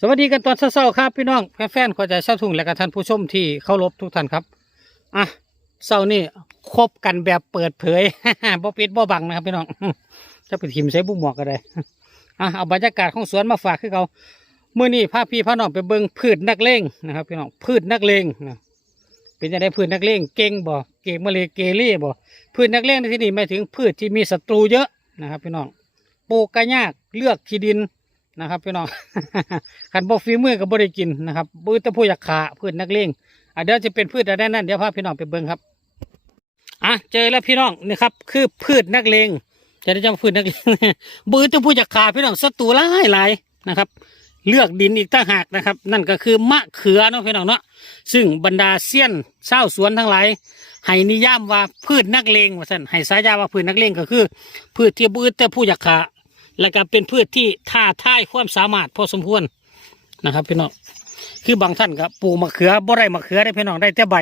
สวัสดีกันตอนเช้าๆครับ พี่น้องแฟนๆขอใจเช้าทุ่งและกับท่านผู้ชมที่เคารพทุกท่านครับอะเช้านี่คบกันแบบเปิดเผยบ่ปิดบ่บังนะครับพี่น้องจะไปทิมใส่บุ้มหมวกก็ได้อะเอาบรรยากาศของสวนมาฝากคือเขาเมื่อนี้พาพี่พาน้องไปเบิ่งพืชนักเลงนะครับพี่น้องพืชนักเลงนะเป็นจะได้พืชนักเลงเก่งบ่เก่งมาเลเกเรบ่พืชนักเลงในที่นี้หมายถึงพืชที่มีศัตรูเยอะนะครับพี่น้องปลูกก็ยากเลือกที่ดิน นะครับพี่น้องขันบ่ฝีมือก็บ่ได้กินนะครับบือตะผู้อยากขาพืชนักเลงอะเดี๋ยวจะเป็นพืชอะไรนั่นเดี๋ยวพาพี่น้องไปเบิ่งครับอะเจอแล้วพี่น้องนี่ครับ คือพืชนักเลงจะได้จำพืชนักเลงบือตะผู้อยากขาพี่น้องศัตรูหลายหลายนะครับ เลือกดินอีกต่างหากนะครับ นั่นก็คือมะเขือเนาะพี่น้องเนาะซึ่งบรรดาเซียนเช่าสวนทั้งหลายให้นิยามว่าพืชนักเลงว่าสันให้สายาว่าพืชนักเลงก็คือ พืชที่บือต่ผู้อยากขา และก็เป็นพืชที่ท้าทายความสามารถพอสมควรนะครับพี่น้องคือบางท่านก็ปลูกมะเขือบ่ได้มะเขือได้พี่น้องได้แต่ใบ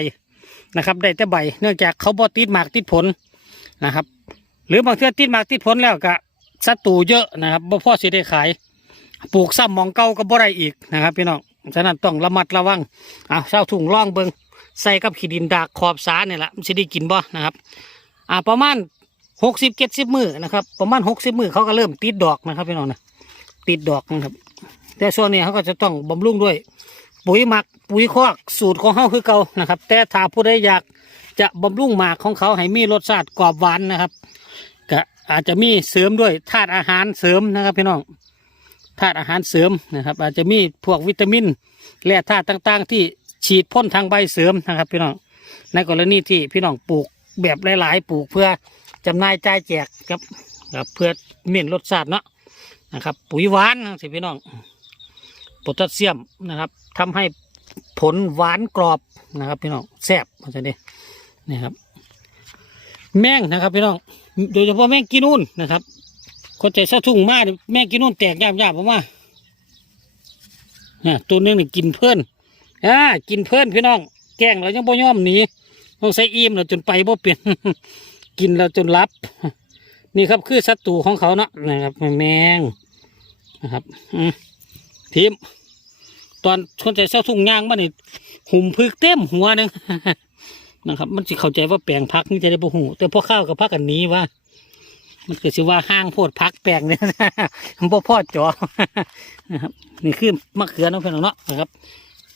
นะครับได้แต่ใบ เนื่องจากเขาบ่ติดหมากติดผลนะครับ หรือบางเทื่อติดหมากติดผลแล้วก็ศัตรูเยอะนะครับบ่พอสิได้ขายปลูกซ้ำหมองเก่าก็บ่ได้อีกนะครับพี่น้องฉะนั้นต้องระมัดระวังอ่าเช้าถุงร่องเบิงใส่กับขี้ดินดากขอบสาเนี่ยแหละมันจะได้กินบ่นะครับอ่าประมาณ หกสิบเจ็ดสิบมือนะครับประมาณหกสิบมือเขาก็เริ่มติดดอกนะครับพี่น้องนะติดดอกนะครับ แต่ช่วงนี้เขาก็จะต้องบำรุงด้วย ปุ๋ยหมักปุ๋ยคอกสูตรของเขาคือเก่านะครับ แต่ถ้าผู้ใดอยากจะบำรุงหมากของเขาให้มีรสชาติกรอบหวานนะครับก็อาจจะมีเสริมด้วยธาตุอาหารเสริมนะครับพี่น้องธาตุอาหารเสริมนะครับ อาจจะมีพวกวิตามิน และธาตุต่างๆ ที่ฉีดพ่นทางใบเสริมนะครับพี่น้องในกรณีที่พี่น้องปลูกแบบหลาย ๆ ปลูกเพื่อ จำหน่ายจ่ายแจกครับครับเพื่อเมียนรสชาติเนาะนะครับ ปุ๋ยหวานสิพี่น้องโพแทสเซียมนะครับทำให้ผลหวานกรอบนะครับพี่น้องแซ่บมันจะนี่นี่ครับ แมงนะครับพี่น้องโดยเฉพาะแมงกินนูนนะครับคนใจสะทุ่งมากแม่กินนู่นแตกยาบยาบผมว่าเนี่ยตัวนึงนี่กินเพื่อนอ่ากินเพื่อนพี่น้อง แกล้งเรายังบ่ยอมหนีต้องใส่อิ่มเราจนไปบ่เปลี่ยน กินเราจนรับ นี่ครับคือศัตรูของเขาเนาะนะครับแมงนะครับทีมตอนคนใจเศร้าทุ่งย่างมานี่หุ่มพึกเต็มหัวหนึงนะครับ มันจะเข้าใจว่าแปลงพักนี่จะได้บ่หูแต่พอข้าวกับพักกันนี้ว่า มันเก็สิว่าห้างโพดพักแปลงเนี่ยมันบ่พอจอนะครับ นี่คือมะเขือน้องเพื่อนเนาะนะครับ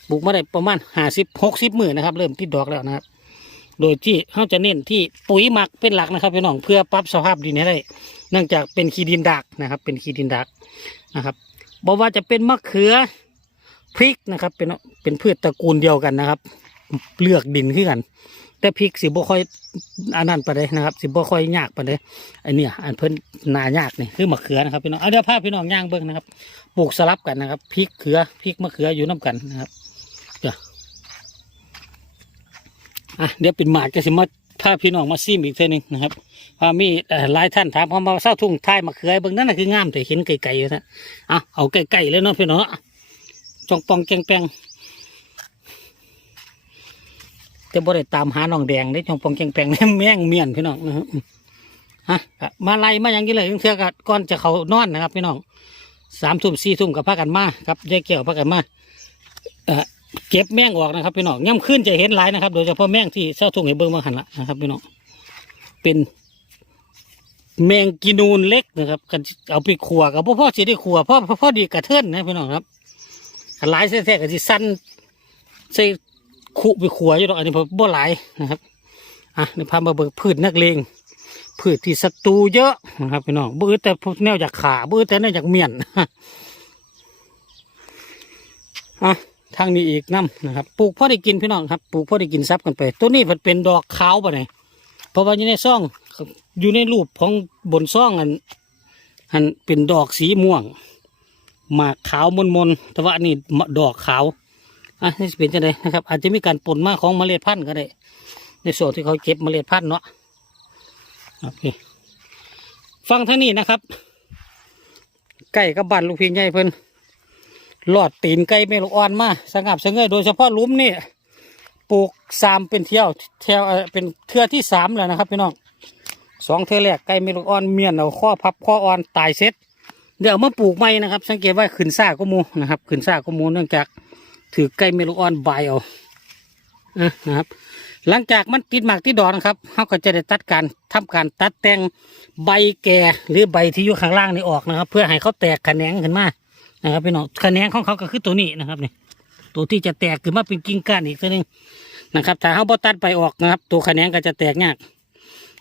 ปลูกมาได้ประมาณห้าสิบหกสิบหมื่นนะครับ เริ่มติดดอกแล้วนะครับ โดยที่เขาจะเน้นที่ปุ๋ยหมักเป็นหลักนะครับพี่น้องเพื่อปรับสภาพดินให้ได้เนื่องจากเป็นขี้ดินดักนะครับ เป็นขี้ดินดักนะครับบอกว่าจะเป็นมะเขือพริกนะครับ เป็นเป็นพืชตระกูลเดียวกันนะครับ เลือกดินขึ้นกัน แต่พริกสิบ่ค่อยอันนั้นไปเลยนะครับ สิบ่ค่อยยากไปเลยไอเนี่ยอันเพิ่นนายากนี่คือมะเขือนะครับพี่น้องเอาเดี๋ยวพาพี่น้องย่างเบิ้งนะครับปลูกสลับกันนะครับพริกเขือพริกมะเขืออยู่น้ากันนะครับเดี๋ยว อะเดี๋ยวเป็นหมากจะสิมาพาพี่น้องมาซิมอีกเท่านึงนะครับพามีหลายท่านถามพอมาเศร้าทุ่งท้ายมะเขือบิ้งนั่นน่ะคืองามแต่เห็นไกลๆอยู่นะเอาเอาไกลๆเลยเนาะพี่น้องจองปองแกงแปงจะบ่ได้ตามหาน้องแดงได้ชงปองแกงแปลงแม่งเมียนพี่น้องนะครับฮะมาไล่มาอย่างนี้เลยเทื่อกัก่อนจะเขานอนนะครับ พี่น้องสามทุ่มสี่ทุ่มกับพากันมาครับยายเกี่ยวพากันมา เก็บแมงออกนะครับพี่น้องย่ำขึ้นจะเห็นหลายนะครับ โดยเฉพาะแมงที่เศร้าทุ่งเห็เบิ้งมาหันละนะครับพี่น้องเป็นแมงกินูนเล็กนะครับกันเอาไปขัวกับพ่อพ่อสิได้ขัวพ่อพ่อดีกระเทินนะพี่น้องครับหลายแท้ๆกันที่สั้นใส่ขุไปขัวอยู่ดอกอันนี้ผมบ่หลายนะครับอะนี่พามาเบิกพืชนักเลงพืชที่ศัตรูเยอะนะครับพี่น้องบื้อแต่พวกแนวจากขาบื้อแต่แนวจากเมียนอะ ทางนี้อีกน้ำนะครับปลูกพ่อได้กินพี่น้องครับปลูกพ่อได้กินซับกันไป ตัวนี้มันเป็นดอกขาวปะเนี่ยเพราะว่าอยู่ในซ่องอยู่ในรูปของบนซ่องอันอันเป็นดอกสีม่วงหมากขาวมนมนแต่ว่านนี้ดอกขาวอะนี่เป็นจังไดนะครับ อาจจะมีการปนมาของเมล็ดพันธุ์ก็ได้ ในส่วนที่เขาเก็บเมล็ดพันธุ์เนาะโอเคฟังท่านี้นะครับไก่กับบ้านลูกพี่ใหญ่เพิ่น หลอดตีนไก่เมลูกอ่อนมาสงับสงเงยโดยเฉพาะลุมนี่ปลูกสามเป็นเที่ยวเที่ยวเป็นเทือที่สามแล้วนะครับพี่น้องสองเทือแรกไก่เมลูกอ่อนเมียนเอาข้อพับข้ออ่อนตายเซ็ตเดี๋ยวมาปลูกใหม่นะครับ สังเกตว่าขึ้นซ่าก็มูนะครับขึ้นซ่าก็มูเนื่องจากถือใกล้เมลูกอ่อนใบเอานะครับ หลังจากมันติดหมากติดดอนครับเขาก็จะได้ตัดการทำการตัดแต่งใบแก่หรือใบที่อยู่ข้างล่างนี่ออกนะครับ เพื่อให้เขาแตกแขนงขึ้นมา นะครับพี่น้องแขนงของเขาก็คือตัวนี้นะครับเนี่ยตัวที่จะแตกขึ้นมาเป็นกิ่งก้านอีกตัวหนึงนะครับถ้าเขาบอตัดไปออกนะครับ ตัวแขนงก็จะแตกยาก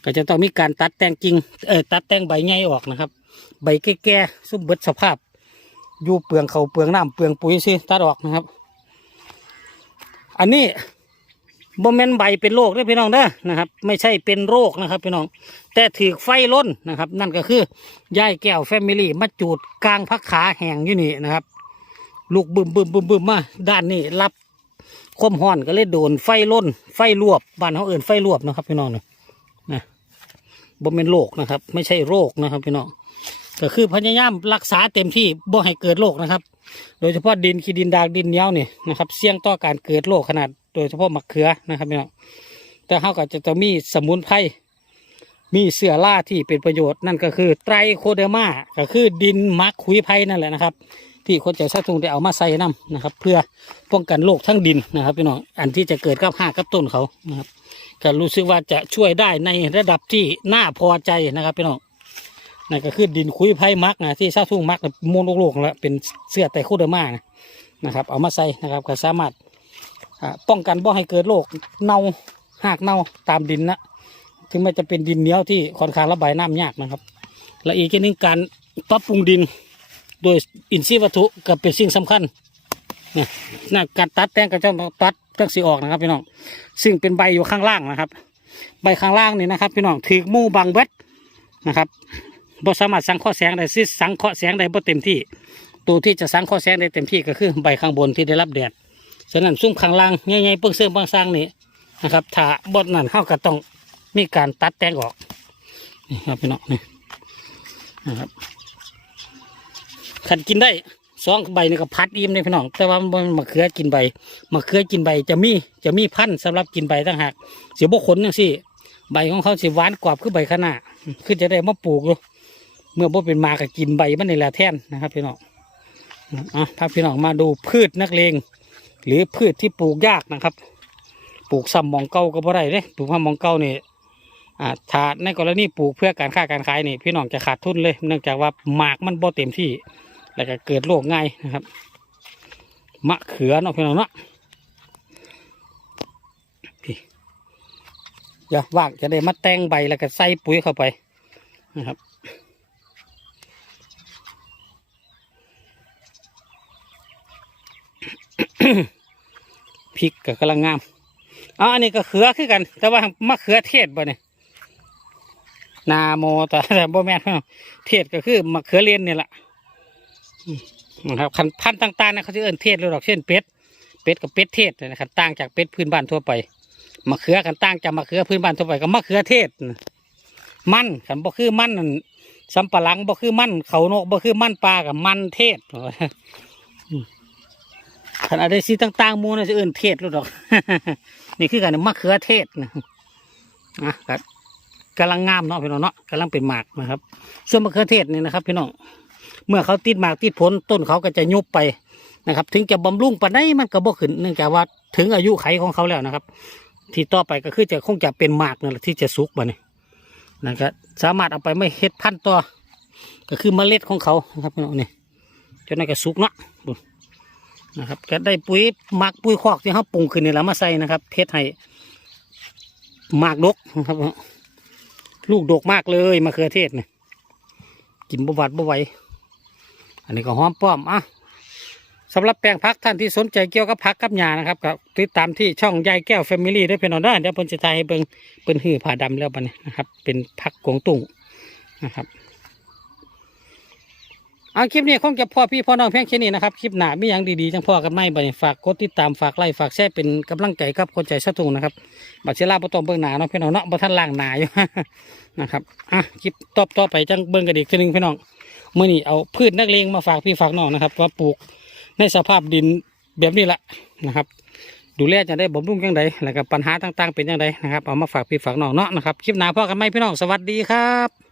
ก็จะต้องมีการตัดแต่งกิ่งเออตัดแต่งใบใหญ่ออกนะครับ ใบแก่ๆซุ่มเบิดสภาพ อยู่เปลืองเขาเปลืองน้ำเปลืองปุ๋ยสิตัดออกนะครับ อันนี้ บ่แมนใบเป็นโรคเด้อพี่น้องเด้อนะครับ ไม่ใช่เป็นโรคนะครับพี่น้อง แต่ถือไฟล้นนะครับ นั่นก็คือยายแก้วแฟมิลี่มาจูดกลางพักขาแห้งอยู่นี่นะครับ ลูกบึมบึมบึมบึมมาด้านนี้รับคมห่อนก็เลยโดนไฟล้น ไฟลวบบ้านเขาเอื่นไฟลวบนะครับ พี่น้องนี่ยนะบ่เป็นโรคนะครับ ไม่ใช่โรคนะครับ พี่น้องก็คือพยายามรักษาเต็มที่บ่ให้เกิดโรคนะครับ โดยเฉพาะดินขี้ดินดากดินเนี้ยวนี่นะครับ เสี่ยงต่อการเกิดโรคขนาด โดยเฉพาะมะเขือนะครับพี่น้องแต่เขาก็จะต้องมีสมุนไพรมีเสื้อล่าที่เป็นประโยชน์นั่นก็คือไตรโคเดมาก็คือดินมักขุยไพรนั่นแหละนะครับ ที่คนใจซาทุงได้เอามาใส่น้ำนะครับ เพื่อป้องกันโรคทั้งดินนะครับพี่น้องอันที่จะเกิดกับหากกับต้นเขานะครับก็รู้สึกว่าจะช่วยได้ในระดับที่น่าพอใจนะครับพี่น้องนั่นก็คือดินคุยไผ่มักนะที่ซาทุ่งมักมูลโลกๆแล้วเป็นเสื้อไตรโคเดมานะครับ เอามาใส่นะครับก็สามารถ ป้องกันบ่ให้เกิดโรคเน่าหากเน่าตามดินนะถึงแม้จะเป็นดินเหนียวที่ค่อนข้างระบายน้ำยากนะครับ และอีกอย่างนึงการปรับปรุงดิน โดยอินทรีย์วัตถุก็เป็นสิ่งสำคัญนะการตัดแต่งก็จะต้องตัดจังสีออกนะครับพี่น้องซึ่งเป็นใบอยู่ข้างล่างนะครับ ใบข้างล่างนี่นะครับ พี่น้องถือมู่บังเบ็ดนะครับบ่สามารถสังเคราะห์แสงได้ซิสังเคราะห์แสงได้บ่เต็มที่ ตัวที่จะสังเคราะห์แสงได้เต็มที่ก็คือใบข้างบนที่ได้รับแดด ฉะนั้นซุ้มข้างล่างใหญ่ๆเปิ้งเสื่อมบางสร้างนี่นะครับ ถ้าบดนั่นเข้าก็ต้องมีการตัดแต่งออกนี่ครับพี่น้องนี่นะครับขันกินได้สองใบนี่ก็พัดอิ่มเลยพี่น้อง แต่ว่ามันมะเขือกินใบมะเขือกินใบจะมีจะมีพันธุ์สำหรับกินใบต่างหากเสียบกขนจังสิใบของเขาสิหวานกรอบคือใบขนาคือจะได้มาปลูกอยู่เมื่อบ่เป็นมาก็กินใบมันในแหละแท่นนะครับพี่น้องอะพาพี่น้องมาดูพืชนักเลง หรือพืชที่ปลูกยากนะครับ ปลูกซ้ำมองเก่าก็บ่ได้เด้ปลูกซ้ำมองเก่านี่อ่าถ้าในกรณีปลูกเพื่อการค้าการขายนี่พี่น้องจะขาดทุนเลย เนื่องจากว่าหมากมันบ่เต็มที่ แล้วก็เกิดโรคง่ายนะครับ มะเขือเนาะพี่น้องเนาะพี่อย่าว่างจะได้มาแต่งใบแล้วก็ใส่ปุ๋ยเข้าไปนะครับ พริกก็กำลังงามอ๋ออันนี้ก็เขือคือกัน แต่ว่ามะเขือเทศบ่เนี่ยนาโมแต่แต่บ่แม่นเนาะเทศก็คือมะเขือเลียนนี่แหละนะครับคันพันธุ์ต่างๆนะเขาจะเอิ้นเทศเลยหรอกเช่นเป็ดเป็ดกับเป็ดเทศนะครับต่างจากเป็ดพื้นบ้านทั่วไปมะเขือกันต่างจากมะเขือพื้นบ้านทั่วไปกับมะเขือเทศมันขันบ่คือมันนั่นสำปะหลังบ่คือมันเขานกบ่คือมันปลากับมันเทศ ขันอะไรสีต่างๆมูนะจะเอื่นเทศรู้ดอก นี่คือการมะเขือเทศนะอะก็กำลังงามเนาะพี่น้องเนาะกำลังเป็นหมากนะครับ ส่วนมะเขือเทศนี่นะครับ พี่น้องเมื่อเขาติดหมากติดผลต้นเขาก็จะยุบไปนะครับ ถึงจะบำรุงปานใดมันก็บ่ขึ้นเนื่องจากว่าถึงอายุไขของเขาแล้วนะครับ ที่ต่อไปก็คือจะคงจะเป็นหมากนั่นแหละที่จะสุกบ่เนี่ยนะครับสามารถเอาไปไม่เฮ็ดพันต่อก็คือเมล็ดของเขานะครับพี่น้องนี่จนนั้นก็สุกเนาะ นะครับก็ได้ปุ๋ยหมักปุ๋ยคอกที่เขาปรุงขึ้นนี่แหละมาใส่นะครับ เพชรให้หมากดกนะครับ ลูกดกมากเลยมะเขือเทศเนี่ยกินบวัดบไหวอันนี้ก็หอมป้อมอะสำหรับแปลงพักท่านที่สนใจเกี่ยวกับพักกับหญ้านะครับก็ติดตามที่ช่องยายแก้วแฟมิลี่ได้เป็นออเดอร์เดี๋ยวเพิ่นจะถ่ายให้เบิ่งเป็นหื้อผ่าดำแล้วบัดนี้นะครับ เป็นพักกวงตุ้งนะครับ เอาคลิปนี้คงจะพ่อพี่พ่อน้องเพียงแค่นี้นะครับ คลิปหน้ามีอย่างดีๆจังพ่อกันไม่บันฝากกดติดตามฝากไลค์ฝากแชร์เป็นกำลังใจกับคนใจสะทุงนะครับบัตรเชลาประตอมเบื้องหนาเนาะพี่น้องเนาะบัตทันล่างหนาอยู่ นะครับอะคลิปต่อต่อไปจังเบิ้องกันอีกทีหนึงพี่น้องเมื่อนี้เอาพืชนักเลงมาฝากพี่ฝากน้องนะครับว่าปลูกในสภาพดินแบบนี้แหละนะครับ ดูแลจะได้บำรุงยังไงแล้วก็ปัญหาต่างๆเป็นยังไงนะครับเอามาฝากพี่ฝากน้องเนาะนะครับคลิปหนาพ่อกันไหมพี่น้องสวัสดีครับ